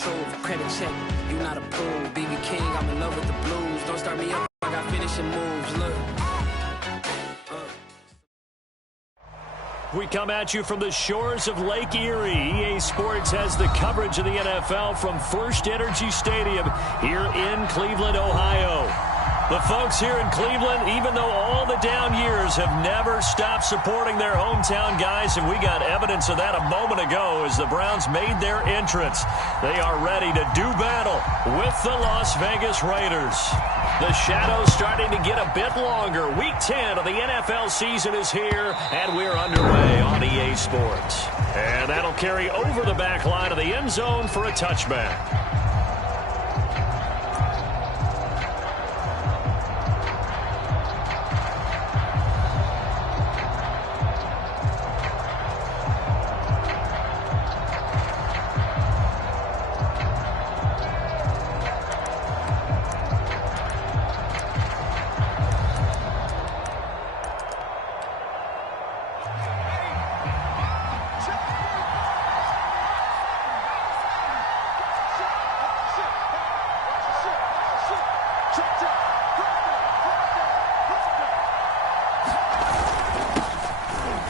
trove, credit check, you not approved. BB King, I'm in love with the blues. Don't start me up, I got finishing moves, look. We come at you from the shores of Lake Erie. EA Sports has the coverage of the NFL from First Energy Stadium here in Cleveland, Ohio. The folks here in Cleveland, even though all the down years, have never stopped supporting their hometown guys, and we got evidence of that a moment ago as the Browns made their entrance. They are ready to do battle with the Las Vegas Raiders. The shadow's starting to get a bit longer. Week 10 of the NFL season is here, and we're underway on EA Sports. And that'll carry over the back line of the end zone for a touchback.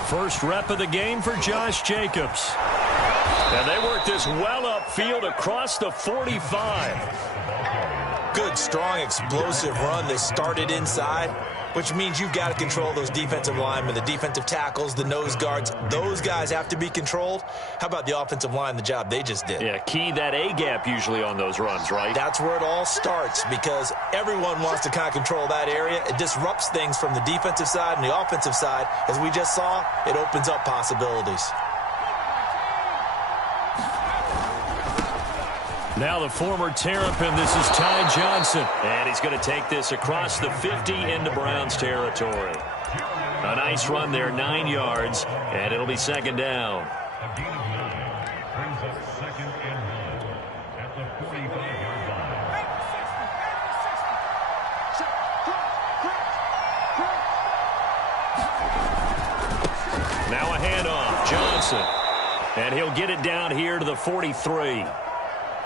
First rep of the game for Josh Jacobs. And they work this well upfield across the 45. Good, strong, explosive run. They started inside, which means you've got to control those defensive linemen, the defensive tackles, the nose guards. Those guys have to be controlled. How about the offensive line, the job they just did? Yeah, key that A-gap usually on those runs, right? That's where it all starts because everyone wants to kind of control that area. It disrupts things from the defensive side and the offensive side. As we just saw, it opens up possibilities. Now the former Terrapin, this is Ty Johnson. And he's going to take this across the 50 into Browns territory. A nice run there, 9 yards, and it'll be second down. Now a handoff, Johnson. And he'll get it down here to the 43.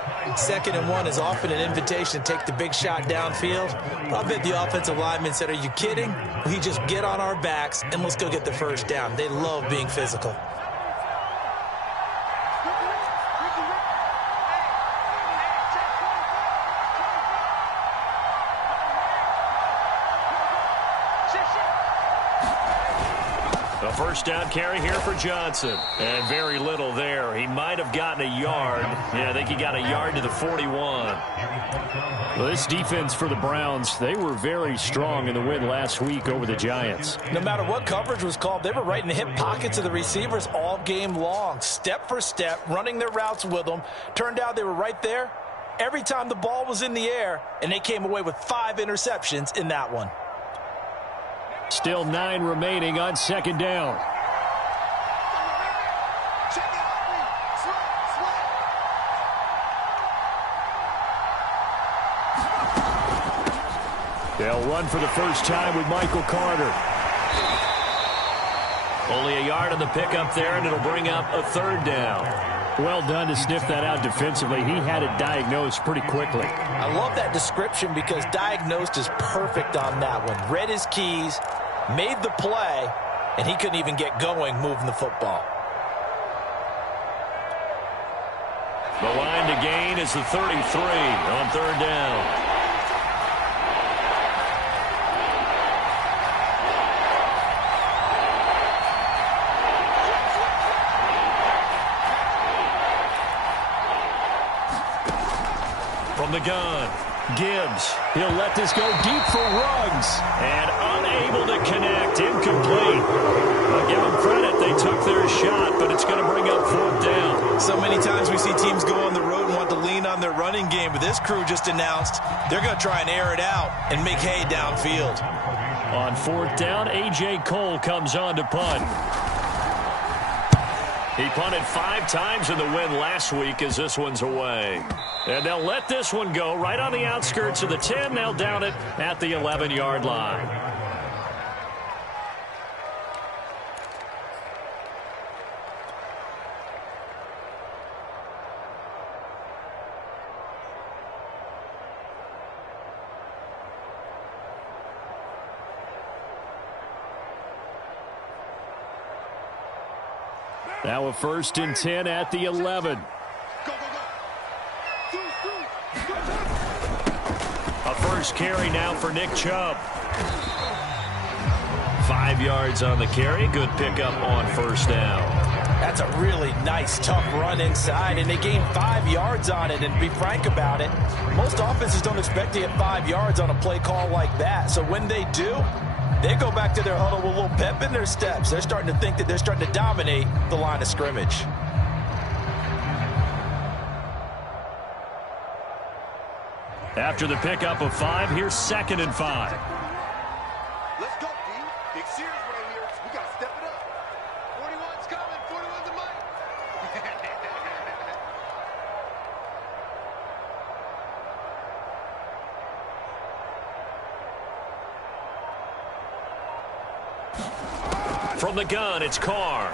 2nd and 1 is often an invitation to take the big shot downfield. I bet the offensive lineman said, are you kidding? We just get on our backs and let's go get the first down. They love being physical. A first down carry here for Johnson. And very little there. He might have gotten a yard. Yeah, I think he got a yard to the 41. Well, this defense for the Browns, they were very strong in the win last week over the Giants. No matter what coverage was called, they were right in the hip pockets of the receivers all game long. Step for step, running their routes with them. Turned out they were right there every time the ball was in the air, and they came away with 5 interceptions in that one. Still 9 remaining on second down. They'll run for the first time with Michael Carter. Only a yard on the pickup there, and it'll bring up a third down. Well done to sniff that out defensively. He had it diagnosed pretty quickly. I love that description because diagnosed is perfect on that one. Read his keys, made the play, and he couldn't even get going moving the football. The line to gain is the 33 on third down. From the gun, Gibbs. He'll let this go deep for Ruggs. And unable to connect. Incomplete. I'll give them credit. They took their shot, but it's going to bring up fourth down. So many times we see teams go on the road and want to lean on their running game, but this crew just announced they're going to try and air it out and make hay downfield. On fourth down, A.J. Cole comes on to punt. He punted 5 times in the win last week as this one's away. And they'll let this one go right on the outskirts of the 10. They'll down it at the 11-yard line. Now a 1st and 10 at the 11. A first carry now for Nick Chubb. 5 yards on the carry. Good pickup on 1st down. That's a really nice, tough run inside, and they gained 5 yards on it. And to be frank about it, most offenses don't expect to get 5 yards on a play call like that. So when they do, they go back to their huddle with a little pep in their steps. They're starting to think that they're starting to dominate the line of scrimmage. After the pickup of 5, here's 2nd and 5. Let's go, D. Big series right here. We got to step it up. 41's coming. 41's the mic. From the gun, it's Carr.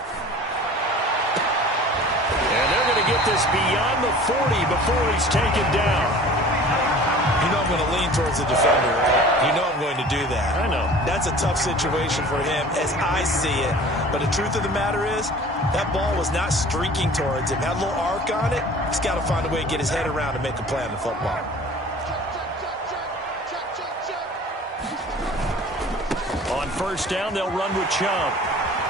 And they're going to get this beyond the 40 before he's taken down. You know I'm going to lean towards the defender, right? You know I'm going to do that. I know. That's a tough situation for him as I see it. But the truth of the matter is, that ball was not streaking towards him. Had a little arc on it. He's got to find a way to get his head around and make a play on the football. On 1st down, they'll run with Chubb.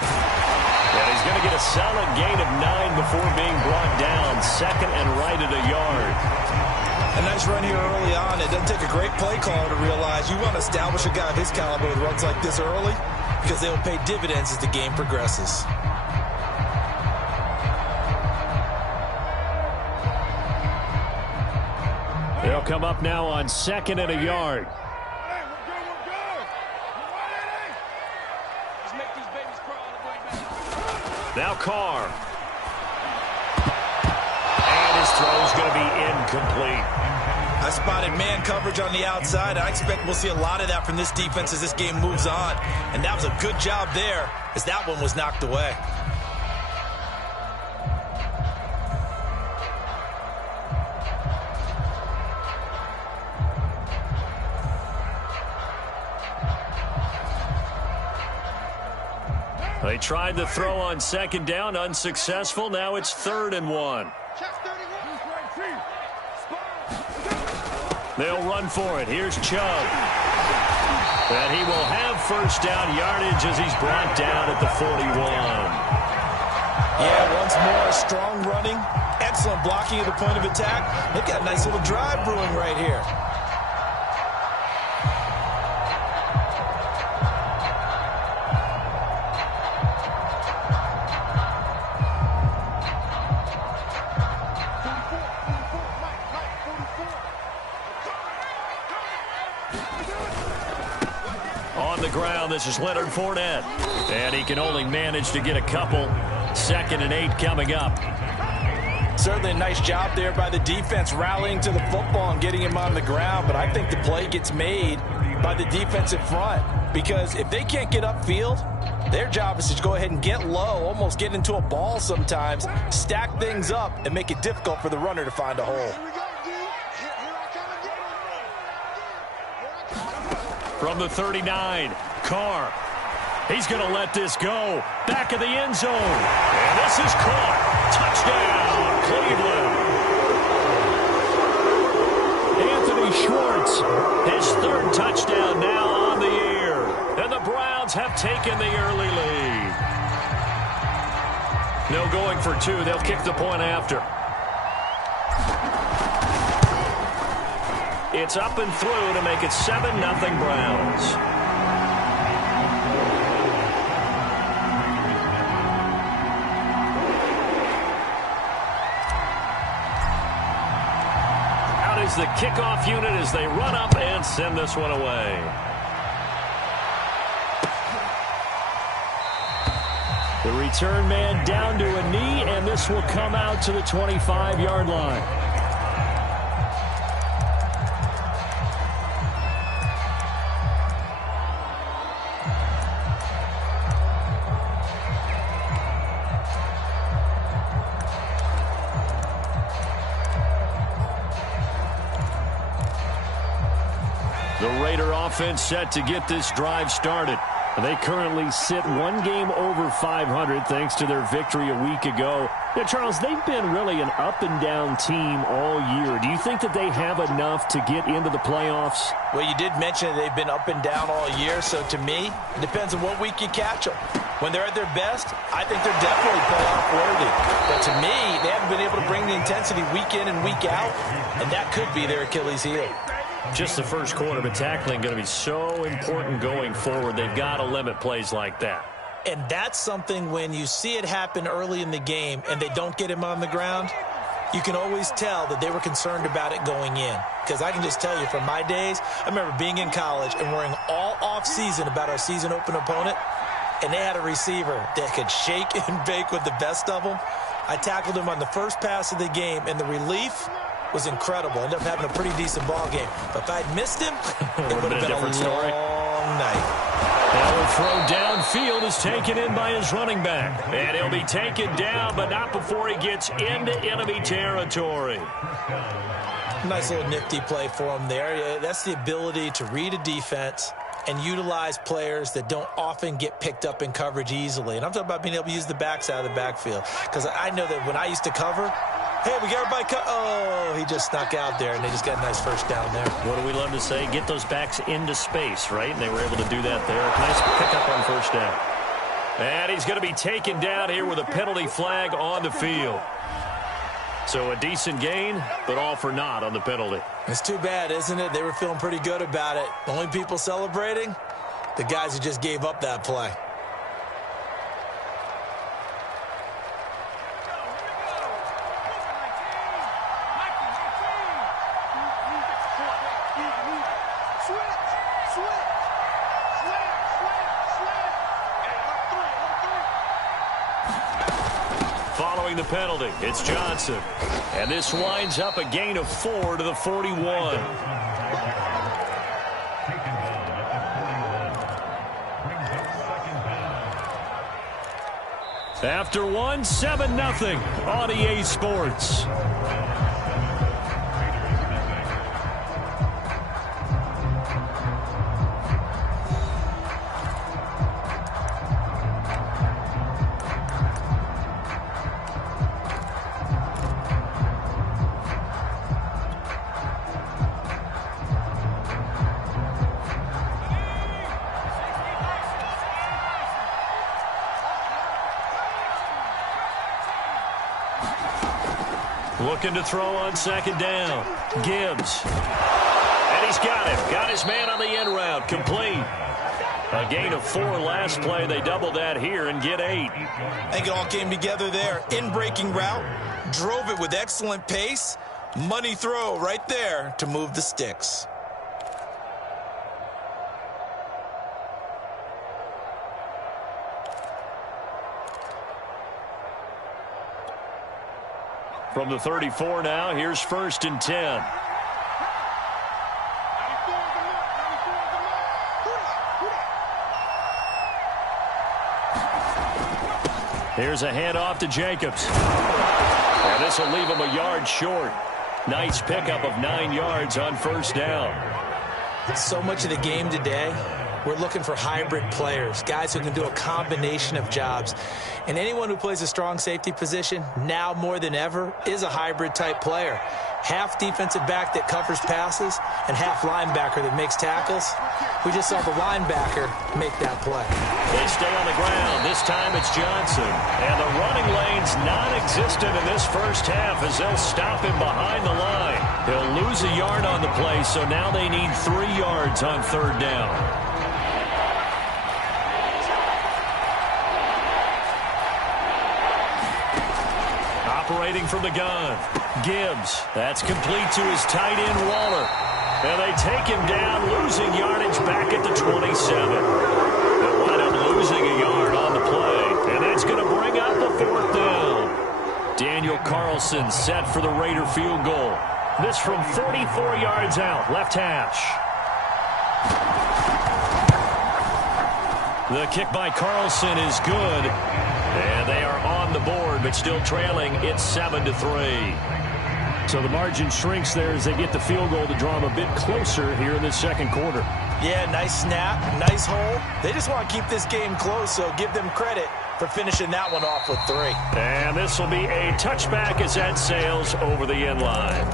And he's going to get a solid gain of 9 before being brought down. 2nd and right at a yard. A nice run here early on. It doesn't take a great play caller to realize you want to establish a guy of his caliber with runs like this early because they will pay dividends as the game progresses. They'll come up now on 2nd and a yard. Now Carr. And his throw is going to be incomplete. I spotted man coverage on the outside. I expect we'll see a lot of that from this defense as this game moves on. And that was a good job there as that one was knocked away. They tried the throw on 2nd down, unsuccessful. Now it's 3rd and 1. They'll run for it. Here's Chubb. And he will have 1st down yardage as he's brought down at the 41. Yeah, once more, strong running, excellent blocking at the point of attack. They've got a nice little drive brewing right here. Ground. This is Leonard Fournette. And he can only manage to get a couple. 2nd and 8 coming up. Certainly a nice job there by the defense rallying to the football and getting him on the ground. But I think the play gets made by the defensive front. Because if they can't get upfield, their job is to go ahead and get low, almost get into a ball sometimes, stack things up, and make it difficult for the runner to find a hole. From the 39, Carr. He's going to let this go. Back of the end zone. And this is caught. Touchdown, Cleveland. Anthony Schwartz, his 3rd touchdown now on the year. And the Browns have taken the early lead. No going for 2. They'll kick the point after. It's up and through to make it 7-0 Browns. Out is the kickoff unit as they run up and send this one away. The return man down to a knee, and this will come out to the 25-yard line. The Raider offense set to get this drive started. They currently sit one game over 500 thanks to their victory a week ago. Now, Charles, they've been really an up-and-down team all year. Do you think that they have enough to get into the playoffs? Well, you did mention they've been up and down all year, so to me, it depends on what week you catch them. When they're at their best, I think they're definitely playoff worthy. But to me, they haven't been able to bring the intensity week in and week out, and that could be their Achilles heel. Just the first quarter, but tackling going to be so important going forward. They've got to limit plays like that. And that's something when you see it happen early in the game and they don't get him on the ground, you can always tell that they were concerned about it going in. Because I can just tell you from my days, I remember being in college and worrying all off-season about our season open opponent, and they had a receiver that could shake and bake with the best of them. I tackled him on the first pass of the game, and the relief was incredible. Ended up having a pretty decent ball game. But if I'd missed him, it would have been a different story. Long night. Now a throw downfield is taken in by his running back. And he'll be taken down, but not before he gets into enemy territory. Nice little nifty play for him there. That's the ability to read a defense and utilize players that don't often get picked up in coverage easily. And I'm talking about being able to use the backs out of the backfield. Because I know that when I used to cover, hey, we got everybody oh, he just snuck out there, and they just got a nice first down there. What do we love to say? Get those backs into space, right? And they were able to do that there. Nice pickup on first down. And he's going to be taken down here with a penalty flag on the field. So a decent gain, but all for naught on the penalty. It's too bad, isn't it? They were feeling pretty good about it. The only people celebrating, the guys who just gave up that play. Following the penalty, it's Johnson. And this winds up a gain of 4 to the 41. After one, 7-0 on EA Sports. Looking to throw on second down. Gibbs. And he's got him. Got his man on the end route. Complete. A gain of 4 last play. They double that here and get 8. I think it all came together there. In-breaking route. Drove it with excellent pace. Money throw right there to move the sticks. From the 34 now, here's 1st and 10. Here's a handoff to Jacobs. And this will leave him a yard short. Nice pickup of 9 yards on first down. So much of the game today, we're looking for hybrid players, guys who can do a combination of jobs. And anyone who plays a strong safety position, now more than ever, is a hybrid type player. Half defensive back that covers passes and half linebacker that makes tackles. We just saw the linebacker make that play. They stay on the ground. This time it's Johnson. And the running lane's non-existent in this first half as they'll stop him behind the line. He'll lose a yard on the play, so now they need 3 yards on third down. Operating from the gun. Gibbs. That's complete to his tight end, Waller. And they take him down, losing yardage back at the 27. They'll wind up losing a yard on the play. And that's going to bring up a 4th down. Daniel Carlson set for the Raider field goal. This from 44 yards out, left hash. The kick by Carlson is good. And they are on the board, but still trailing. It's 7-3. So the margin shrinks there as they get the field goal to draw them a bit closer here in the second quarter. Yeah, nice snap, nice hole. They just want to keep this game close, so give them credit for finishing that one off with 3. And this will be a touchback as that sails over the end line.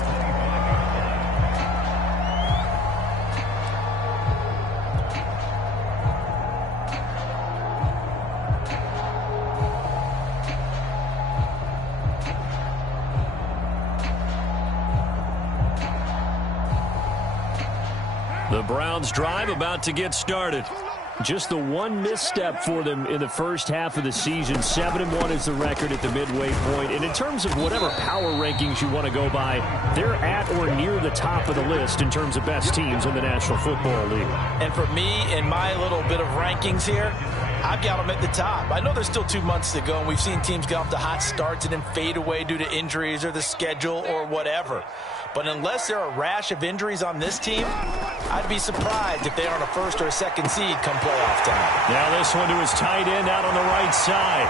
The Browns drive about to get started. Just the one misstep for them in the first half of the season. 7-1 is the record at the midway point. And in terms of whatever power rankings you want to go by, they're at or near the top of the list in terms of best teams in the National Football League. And for me, in my little bit of rankings here, I've got them at the top. I know there's still 2 months to go, and we've seen teams get off to hot starts and then fade away due to injuries or the schedule or whatever. But unless there are a rash of injuries on this team, I'd be surprised if they aren't a first or a second seed come playoff time. Now this one to his tight end out on the right side.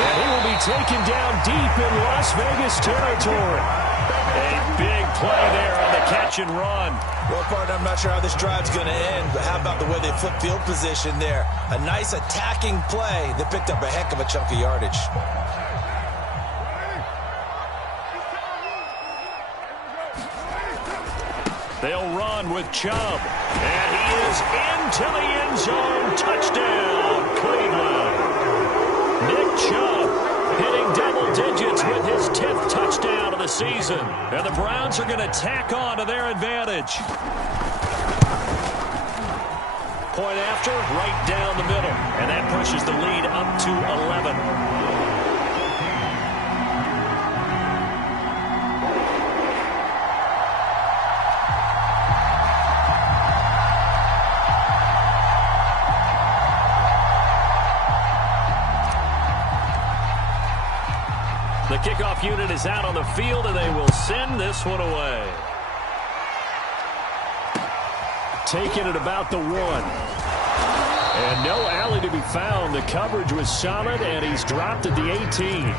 And he will be taken down deep in Las Vegas territory. A big play there on the catch and run. Well, partner, I'm not sure how this drive's going to end, but how about the way they flip field position there? A nice attacking play that picked up a heck of a chunk of yardage. They'll run with Chubb. And he is into the end zone. Touchdown, Cleveland. Nick Chubb hitting double digits with his 10th touchdown of the season. And the Browns are going to tack on to their advantage. Point after, right down the middle. And that pushes the lead up to 11. The kickoff unit is out on the field, and they will send this one away. Taking it about the 1. And no alley to be found. The coverage was solid, and he's dropped at the 18.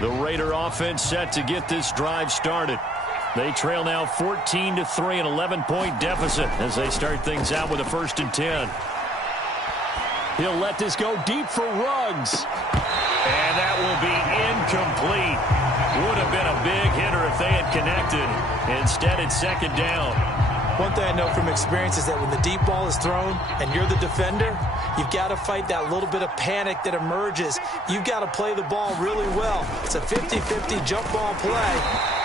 The Raider offense set to get this drive started. They trail now 14-3, an 11-point deficit as they start things out with a 1st and 10. He'll let this go deep for Ruggs. And that will be incomplete. Would have been a big hitter if they had connected. Instead, it's 2nd down. One thing I know from experience is that when the deep ball is thrown and you're the defender, you've got to fight that little bit of panic that emerges. You've got to play the ball really well. It's a 50-50 jump ball play.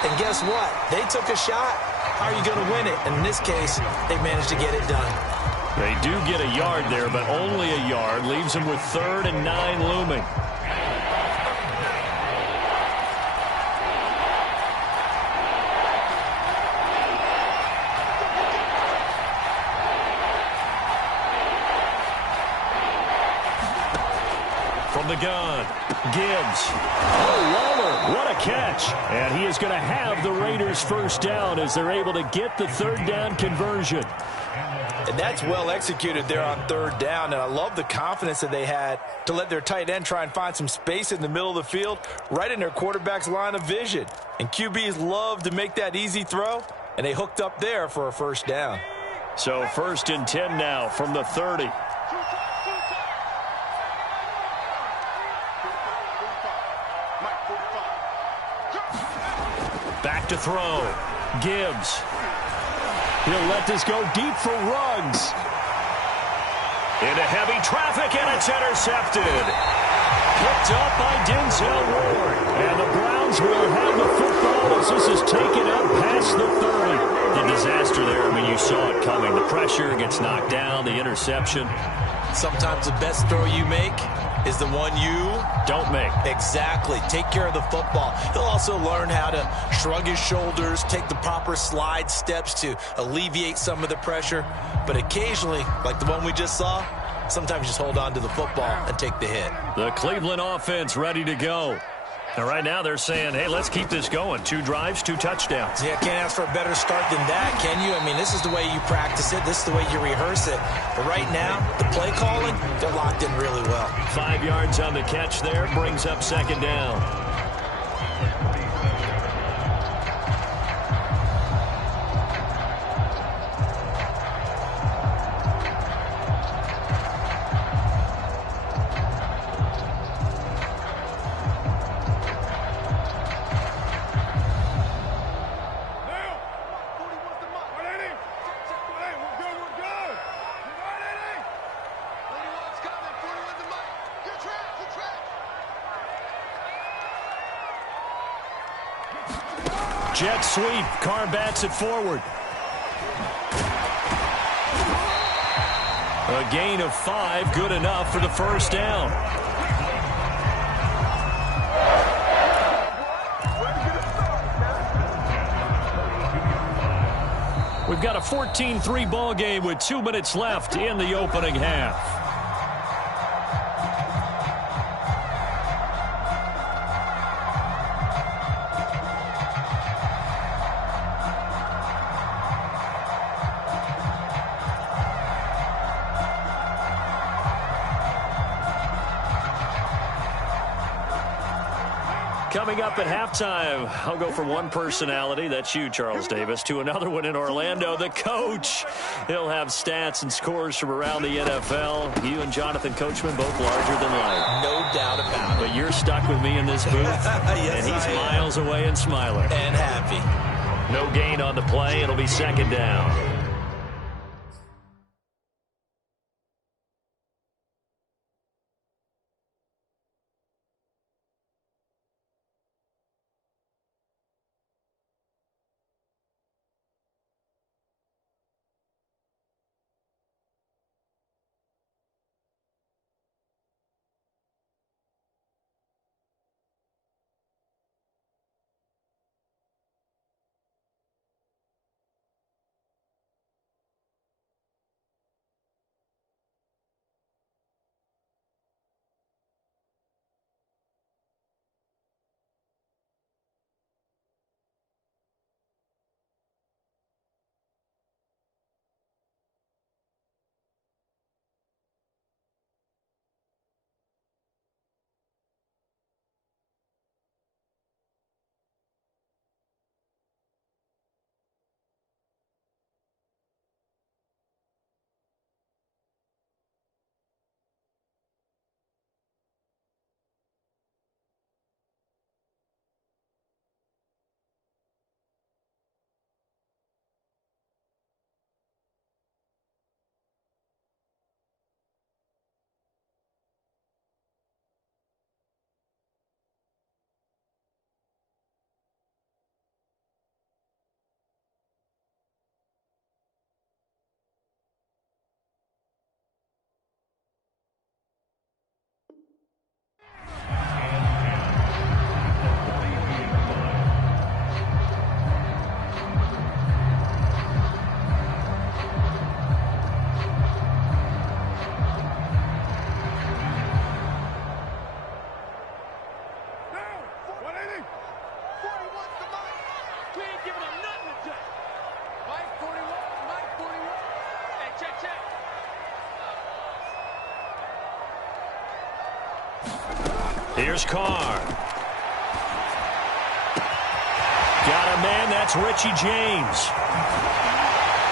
And guess what? They took a shot. How are you going to win it? And in this case, they managed to get it done. They do get a yard there, but only a yard. Leaves them with 3rd and 9 looming. From the gun, Gibbs. Oh, Waller, what a catch. And he is going to have the Raiders' 1st down as they're able to get the 3rd down conversion. And that's well executed there on 3rd down. And I love the confidence that they had to let their tight end try and find some space in the middle of the field, right in their quarterback's line of vision. And QBs love to make that easy throw, and they hooked up there for a 1st down. So 1st and 10 now from the 30. Back to throw. Gibbs. He'll let this go deep for Ruggs. Into heavy traffic, and it's intercepted. Picked up by Denzel Ward. And the Browns will have the football as this is taken up past the 30. The disaster there, I mean, you saw it coming. The pressure gets knocked down, the interception. Sometimes the best throw you make is the one you don't make. Exactly. Take care of the football. He'll also learn how to shrug his shoulders, take the proper slide steps to alleviate some of the pressure. But occasionally, like the one we just saw, sometimes just hold on to the football and take the hit. The Cleveland offense ready to go. And right now they're saying, hey, let's keep this going. 2 drives, 2 touchdowns. Yeah, can't ask for a better start than that, can you? I mean, this is the way you practice it. This is the way you rehearse it. But right now, the play calling, they're locked in really well. 5 yards on the catch there, brings up 2nd down. Jet sweep. Carr bats it forward. A gain of 5, good enough for the first down. We've got a 14-3 ball game with 2 minutes left in the opening half. Coming up at halftime, I'll go from one personality, that's you, Charles Davis, to another one in Orlando, the coach. He'll have stats and scores from around the NFL. You and Jonathan Coachman, both larger than life. No doubt about it. But you're stuck with me in this booth, Yes, and he's miles away and smiling. And happy. No gain on the play. It'll be second down. Here's Carr. Got a man, that's Richie James.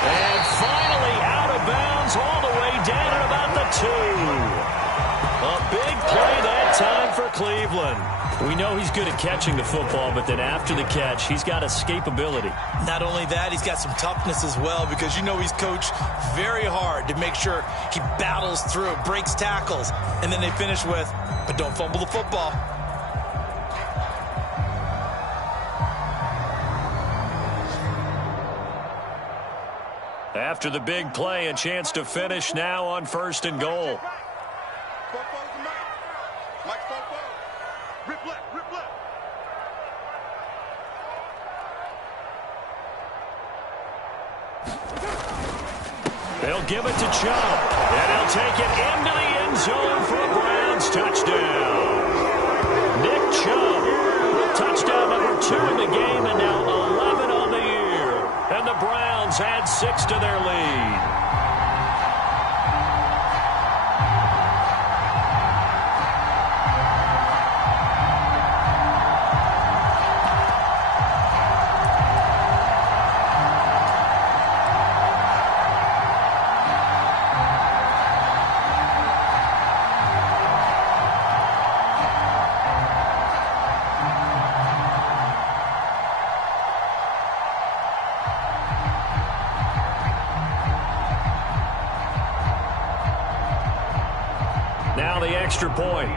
And finally out of bounds all the way down at about the 2. A big play that time for Cleveland. We know he's good at catching the football, but then after the catch, he's got escapability. Not only that, he's got some toughness as well, because you know he's coached very hard to make sure he battles through, breaks tackles, and then they finish with, but don't fumble the football. After the big play, a chance to finish now on 1st and goal. They'll give it to Chubb, and he'll take it into the end zone for a Browns touchdown. Nick Chubb, touchdown number 2 in the game, and now 11 on the year. And the Browns add 6 to their lead. Now the extra point.